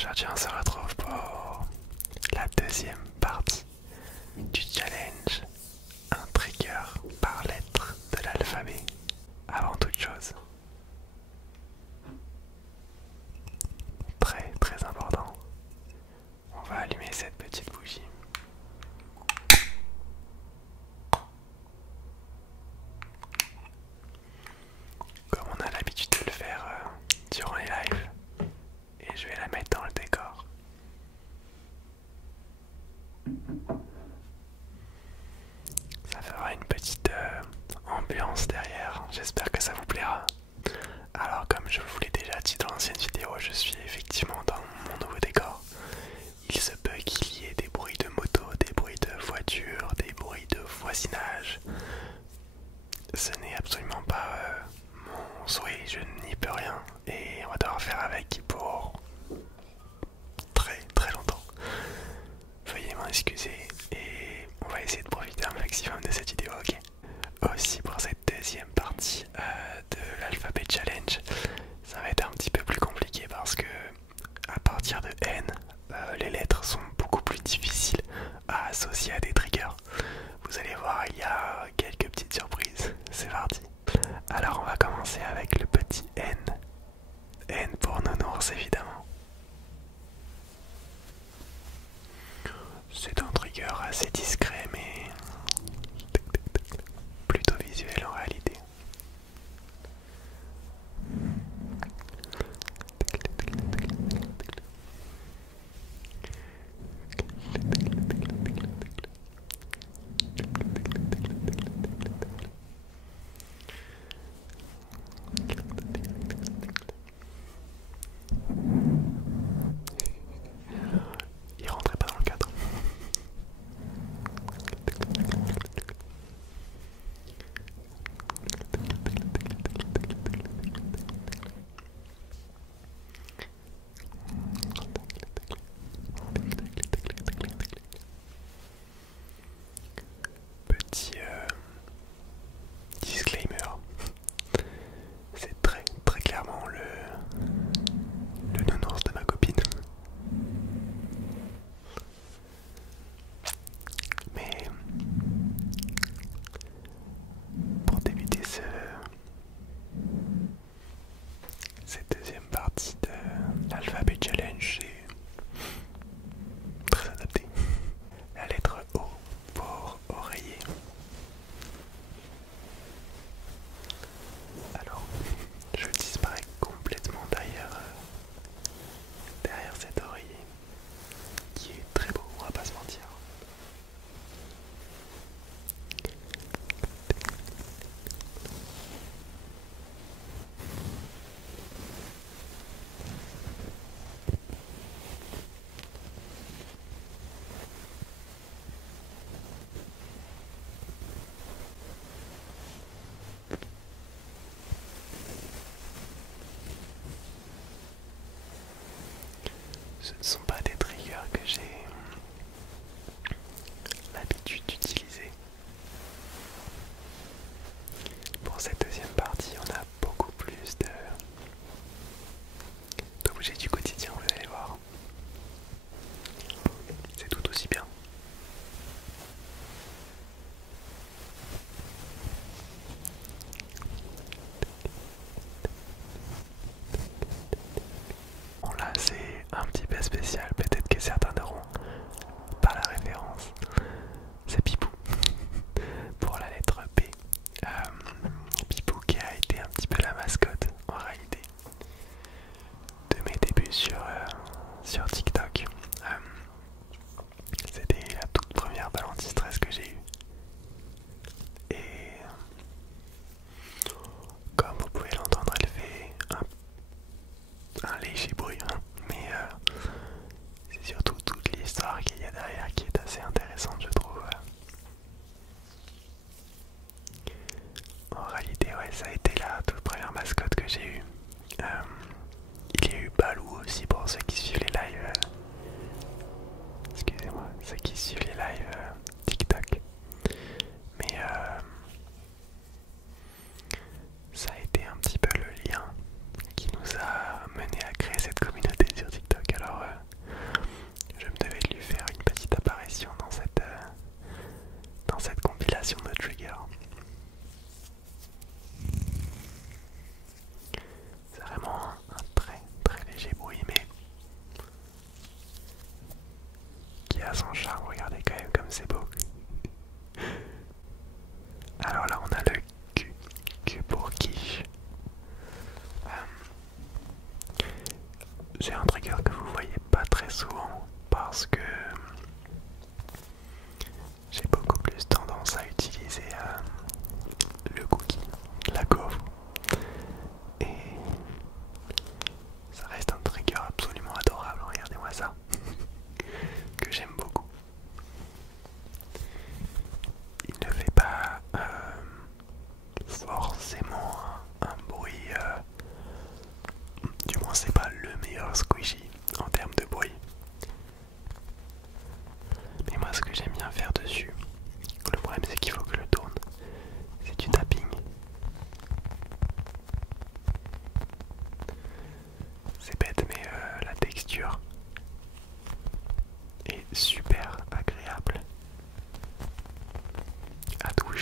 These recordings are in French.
Aujourd'hui on se retrouve pour la deuxième partie du challenge un trigger par lettre de l'alphabet. Avant toute chose, très très important, on va allumer cette petite bougie. Comme on a l'habitude de le faire durant les lives, et je vais la mettre dans le décor. Ça fera une petite ambiance derrière, j'espère que ça vous plaira. Alors comme je vous l'ai déjà dit dans l'ancienne vidéo, je suis effectivement dans mon nouveau décor. Il se peut qu'il y ait des bruits de moto, des bruits de voiture, des bruits de voisinage. Ce n'est absolument pas mon souhait, je n'y peux rien et on va devoir faire avec pour très très longtemps. Veuillez m'en excuser et on va essayer de profiter un maximum de cette vidéo, ok? Aussi pour cette deuxième partie de l'alphabet challenge, ça va être un petit peu plus compliqué parce que à partir de N, les lettres sont beaucoup plus difficiles à associer à des triggers. Vous allez voir, il y a quelques petites surprises. C'est parti. Alors on va commencer avec le petit N. N pour nounours évidemment. C'est un trigger assez discret mais plutôt visuel en réalité. Il rentrait pas dans le cadre. Petit disclaimer, c'est très très clairement le nounours de ma copine. Mais pour débuter cette deuxième partie de l'alphabet challenge, c'est très adapté. La lettre O pour oreiller. Alors, je disparais complètement derrière cet oreiller qui est très beau, on va pas se mentir. Ce ne sont pas des triggers que j'ai l'habitude d'utiliser. Pour cette deuxième partie, on a beaucoup plus d'objets du quotidien, vous allez voir. C'est tout aussi bien. Bon là c'est un petit peu spécial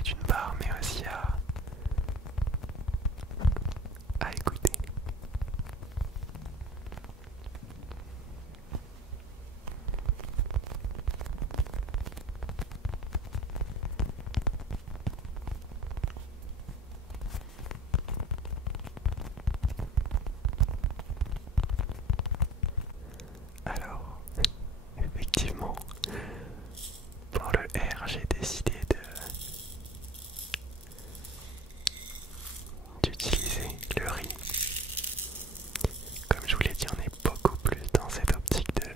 regarder d'une part, mais aussi à écouter. Alors, effectivement, pour le R, j'ai décidé d'utiliser le riz. Comme je vous l'ai dit, on est beaucoup plus dans cette optique de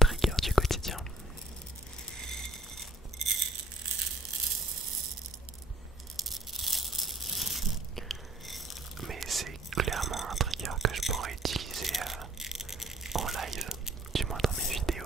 trigger du quotidien. Mais c'est clairement un trigger que je pourrais utiliser en live, du moins dans mes vidéos.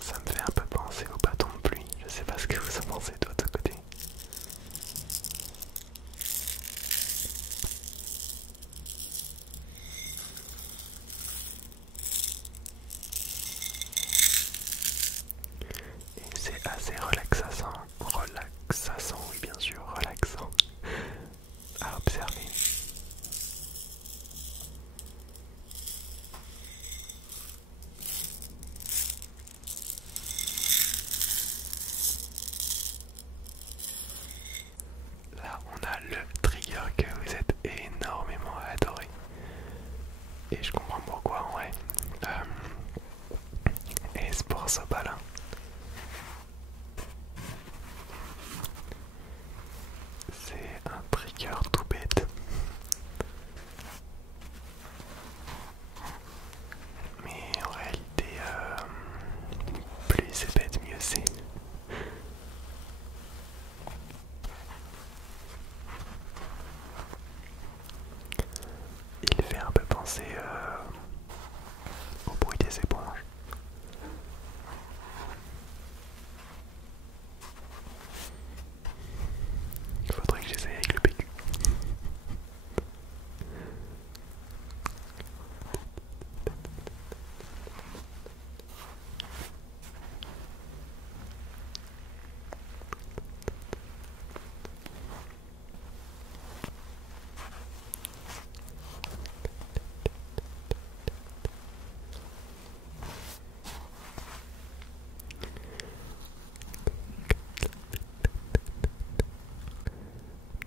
Ça me fait un peu penser au bâton de pluie, je sais pas ce que vous en pensez de l'autre côté. Et c'est assez relaxant, oui bien sûr, relaxant à observer. Là, on a le trigger que vous êtes énormément à adorer. Et je comprends pourquoi, en vrai. Et c'est pour ce balin. C'est un trigger tout bête. Mais en réalité, plus c'est bête, mieux c'est. Il fait un peu penser au bruit des éponges. Il faudrait que j'essaye avec le PQ.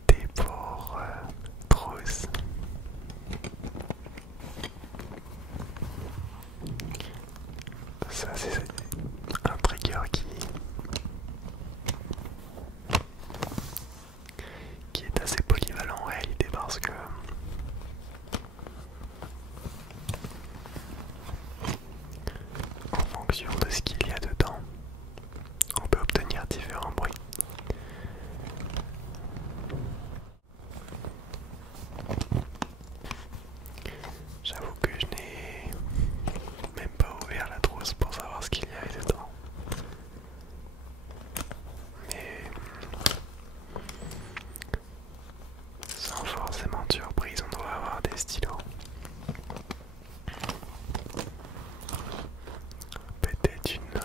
Des pour trousse. Ça c'est un trigger qui est assez polyvalent en réalité parce que en fonction de ce qu'il y a dedans, on peut obtenir différents bruits. J'avoue que je n'ai même pas ouvert la trousse pour savoir ce qu'il y avait dedans. Mais sans forcément de surprise, on doit avoir des stylos. Peut-être une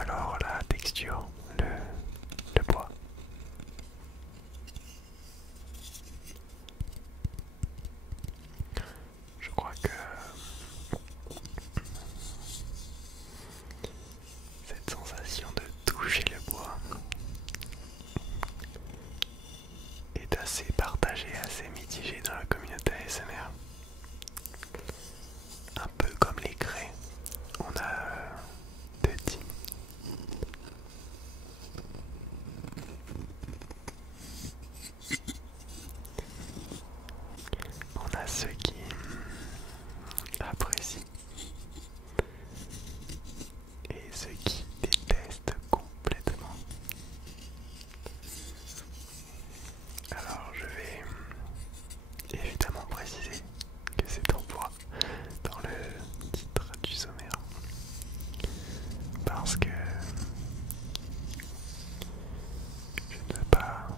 alors la texture, le bois. Je crois que cette sensation de toucher le bois est assez partagée, assez mitigée dans la communauté ASMR. Un peu comme les craies, on a deux teams. On a ceux qui apprécient et ceux qui détestent complètement. Alors je vais évidemment préciser que c'est en bois dans le titre du sommaire parce que je ne veux pas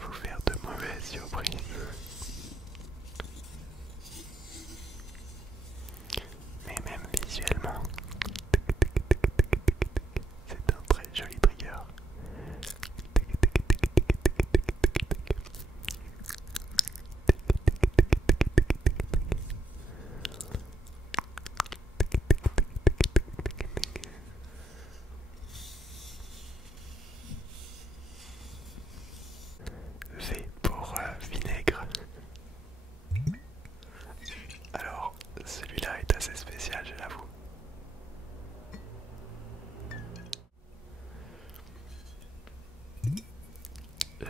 vous faire de mauvaises surprises. Mais même visuellement, c'est un très joli trigger. V pour vinaigre. Alors, celui-là est assez spécial, je l'avoue.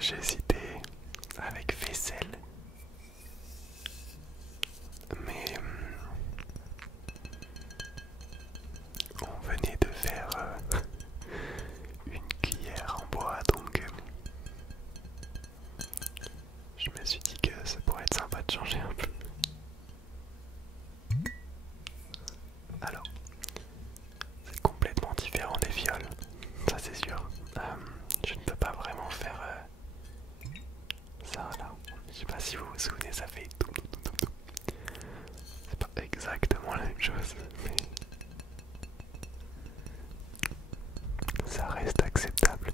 J'ai hésité avec vaisselle, mais on venait de faire une cuillère en bois, donc je me suis dit que ça pourrait être sympa de changer un peu. Alors, c'est complètement différent des fioles, ça c'est sûr. Je ne peux pas vraiment faire ça là. Je sais pas si vous vous souvenez, ça fait tout. C'est pas exactement la même chose, mais ça reste acceptable.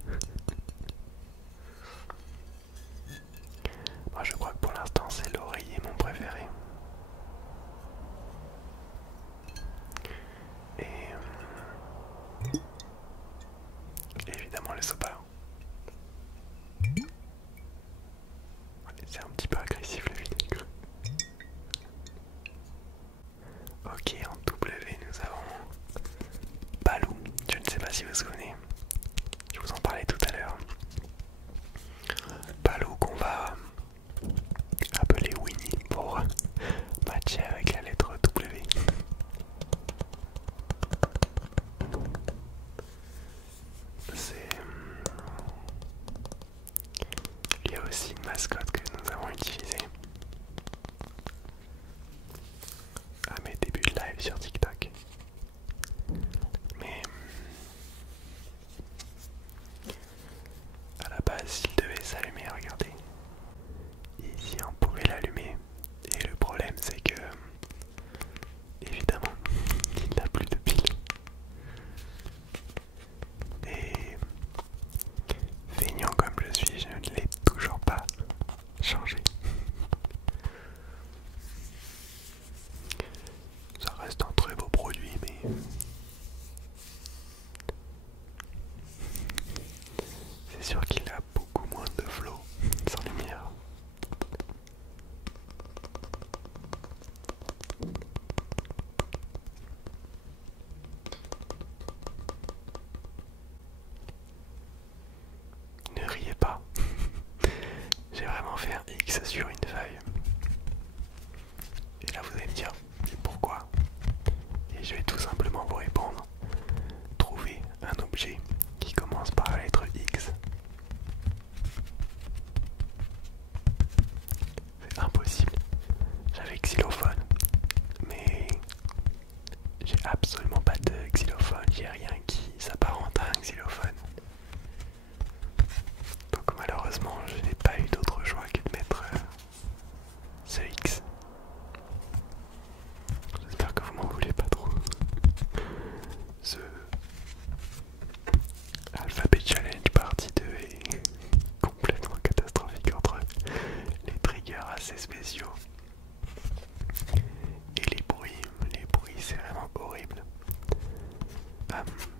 Moi je crois que pour l'instant c'est l'oreiller mon préféré. Et évidemment le sopalin. C'est un petit peu agressif le vinaigre. Ok, en W nous avons Balou. Je ne sais pas si vous vous souvenez. Je vous en parlais tout à l'heure. Balou qu'on va appeler Winnie pour matcher avec la lettre W. C'est... Il y a aussi une mascotte que nous avons utilisée à mes débuts de live sur TikTok. Mais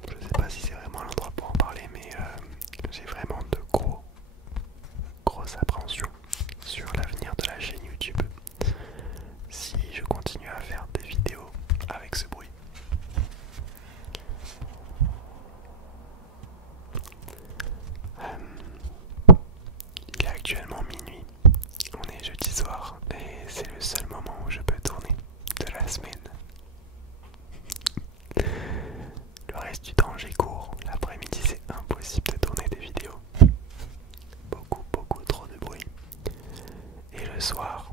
Je sais pas si c'est vraiment l'endroit pour en parler, mais j'ai vraiment de grosses appréhensions sur l'avenir de la chaîne YouTube si je continue à faire des vidéos avec ce bruit. Il est actuellement minuit, on est jeudi soir et c'est le seul moment où je peux tourner de la semaine. Le reste du temps j'ai cours, l'après-midi c'est impossible de tourner des vidéos. Beaucoup trop de bruit. Et le soir,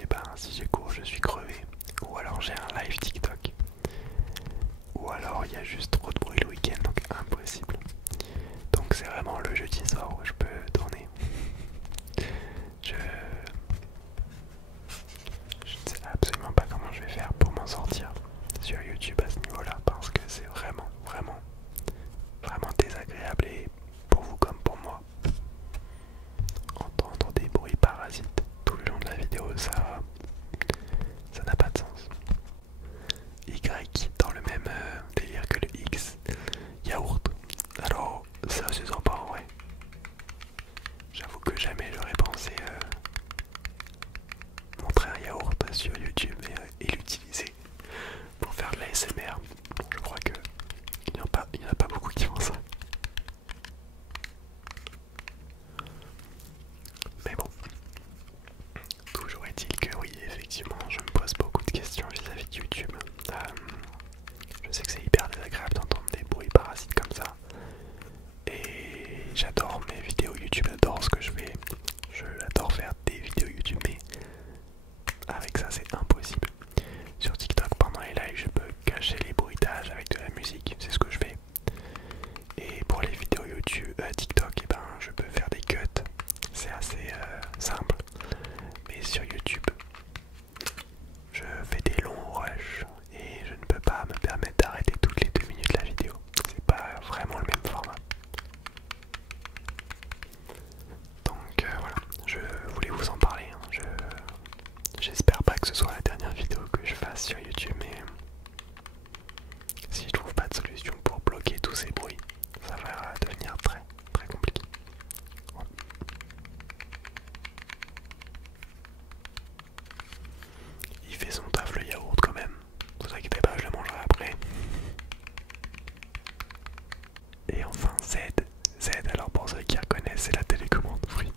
et ben si j'ai cours je suis crevé. Ou alors j'ai un live TikTok. Ou alors il y a juste trop de bruit le week-end, donc impossible. Donc c'est vraiment le jeudi soir où je peux tourner. Je ne sais absolument pas comment je vais faire pour m'en sortir sur YouTube à ce niveau-là, parce que c'est vraiment désagréable, et pour vous comme pour moi, entendre des bruits parasites tout le long de la vidéo, ça n'a pas de sens. Y dans le même délire que le X, yaourt. Alors ça c'est sympa en vrai. J'avoue que jamais j'aurais pensé montrer un yaourt sur YouTube et l'utiliser pour faire de l'ASMR. Je crois que il n'y en a pas beaucoup qui font ça. Mais bon, toujours est-il que oui, effectivement, je me pose beaucoup de questions vis-à-vis de YouTube. Je sais que c'est hyper désagréable d'entendre des bruits parasites comme ça. Et j'adore mes vidéos YouTube, j'adore ce que je fais. J'adore faire des vidéos YouTube, mais avec ça c'est impossible. Sur TikTok, pendant les lives, je peux cacher les bruitages avec de la musique, c'est ce que je fais. Et pour les vidéos YouTube, TikTok, et ben, je peux faire des cuts, c'est assez simple. Mais sur YouTube, je fais des longs rushs et je ne peux pas me permettre d'arrêter toutes les 2 minutes la vidéo. C'est pas vraiment le même format. Donc voilà, je voulais vous en parler. J'espère pas que ce soit la dernière vidéo que je fasse sur YouTube, mais si je trouve pas de solution pour bloquer tous ces bruits, ça va devenir très compliqué. Voilà. Il fait son taf le yaourt quand même. Ne vous inquiétez pas, je le mangerai après. Et enfin Z, alors pour ceux qui reconnaissent, c'est la télécommande Free.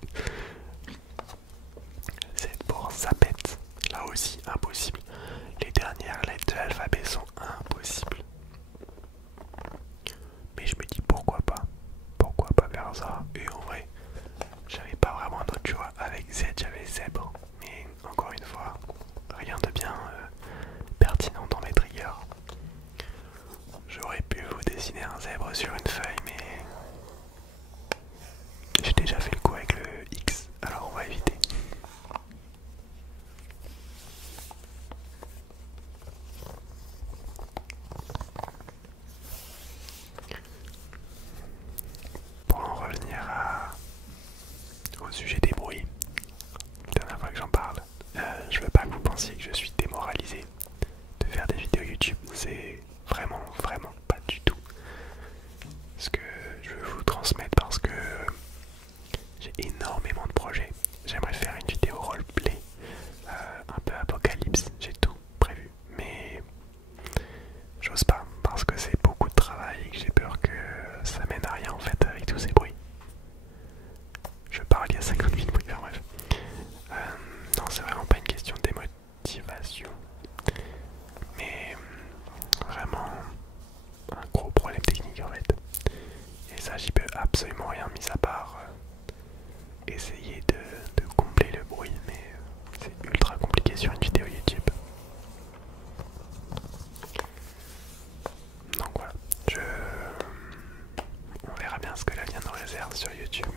Z pour Zapet, là aussi impossible. Les dernières lettres de l'alphabet sont impossibles. Mais je me dis pourquoi pas faire ça. Et en vrai, j'avais pas vraiment d'autre choix. Avec Z, j'avais zèbre. Mais encore une fois, rien de bien pertinent dans mes triggers. J'aurais pu vous dessiner un zèbre sur une feuille, mais j'ai déjà fait le coup avec le X, alors on va éviter. Pour en revenir au sujet des bruits, la dernière fois que j'en parle, je veux pas que vous pensiez que je suis démoralisé de faire des vidéos YouTube. C'est vraiment pas du tout ce que je veux vous transmettre, parce que j'ai énormément de projets. J'aimerais faire une vidéo roleplay, un peu apocalypse, j'ai tout prévu, mais j'ose pas parce que c'est beaucoup de travail et que j'ai peur que ça mène à rien en fait avec tous ces bruits. Je parle il y a 50 minutes, enfin bref. Non, c'est vraiment pas une question de démotivation, mais vraiment un gros problème technique en fait. Et ça, j'y peux absolument rien, mis à part essayer de combler le bruit, mais c'est ultra compliqué sur une vidéo YouTube. Donc voilà, on verra bien ce que l'avenir nous réserve sur YouTube,